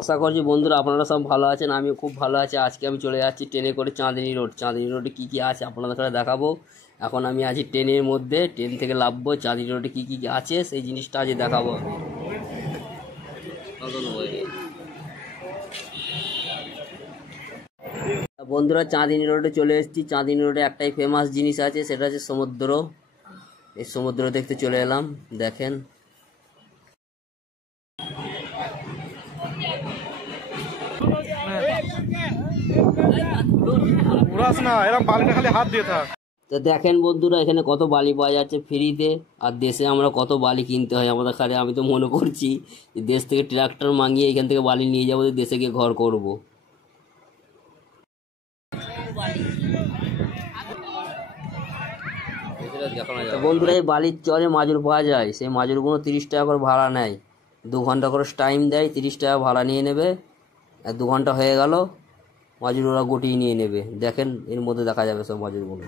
আশা করছি বন্ধুরা আপনারা সব ভালো আছেন, আমিও খুব ভালো আছি। আজকে আমি চলে যাচ্ছি ট্রেনে করে চাঁদনি রোড। চাঁদনি রোডে কী কী আছে আপনাদের কাছে দেখাবো। এখন আমি আছি ট্রেনের মধ্যে, ট্রেন থেকে নামবো, চাঁদনি রোডে কী কী আছে সেই জিনিসটা আজ দেখাবো আমি। বন্ধুরা চাঁদনি রোডে চলে এসেছি। চাঁদনি রোডে একটাই ফেমাস জিনিস আছে, সেটা হচ্ছে সমুদ্র। এই সমুদ্র দেখতে চলে এলাম, দেখেন। তো দেখেন বন্ধুরা এখানে কত বালি পাওয়া যাচ্ছে ফ্রিতে, আর দেশে আমরা কত বালি কিনতে হয় আমাদের খালে। আমি তো মনে করছি দেশ থেকে ট্রাক্টর মাঙিয়ে এখান থেকে বালি নিয়ে যাবো, দেশে গিয়ে ঘর করব। বন্ধুরা এই বালির চরে মাগুর পাওয়া যায়, সেই মাগুরগুলো 30 টাকা করে ভাড়া নেয়। 2 ঘন্টা করে টাইম দেয়, 30 টাকা ভাড়া নিয়ে নেবে। আর 2 ঘন্টা হয়ে গেল মাগুর ওরা গুটিয়ে নিয়ে নেবে। দেখেন এর মধ্যে দেখা যাবে সব মাগুরগুলো।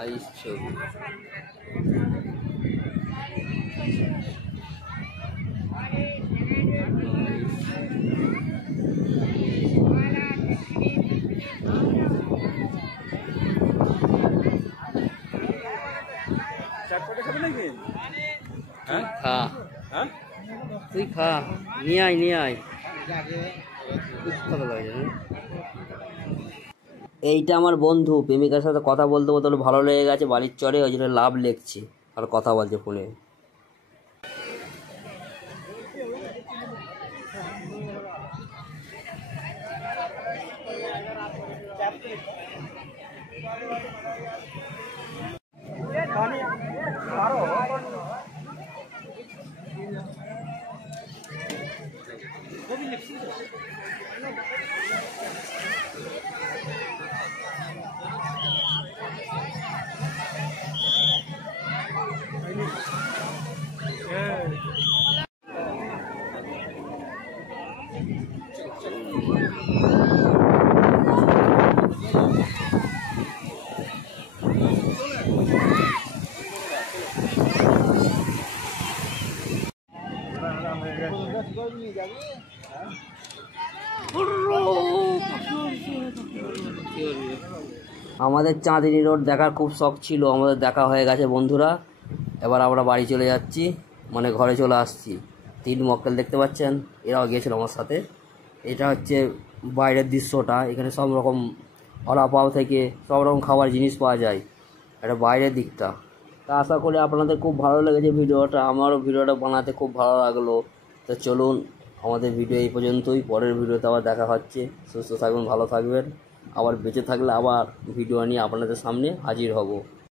আইস ছবি খা, তুই খা, নিয়ে আয় নিয়ে আয়। এইটা আমার বন্ধু, প্রেমিকার সাথে কথা বলতে বলতে ভালো লেগে গেছে বালির চরে, ওই জন্য লাভ লেখছি আর কথা বলছে ফোনে। আমাদের চাঁদনি রোড দেখার খুব শখ ছিল, আমাদের দেখা হয়ে গেছে বন্ধুরা। এবার আমরা বাড়ি চলে যাচ্ছি, মানে ঘরে চলে আসছি। 3 মক্কেল দেখতে পাচ্ছেন, এরাও গিয়েছিল আমার সাথে। এটা হচ্ছে বাইরের দৃশ্যটা, এখানে সব রকম অলাপাও থেকে সব রকম খাবার জিনিস পাওয়া যায়। এটা বাইরের দিকটা। তা আশা করি আপনাদের খুব ভালো লেগেছে ভিডিওটা, আমারও ভিডিওটা বানাতে খুব ভালো লাগলো। তো চলুন আমাদের ভিডিও এই পর্যন্তই, পরের ভিডিওতে আবার দেখা হচ্ছে। সুস্থ থাকবেন, ভালো থাকবেন, আবার বেঁচে থাকলে আবার ভিডিও নিয়ে আপনাদের সামনে হাজির হব।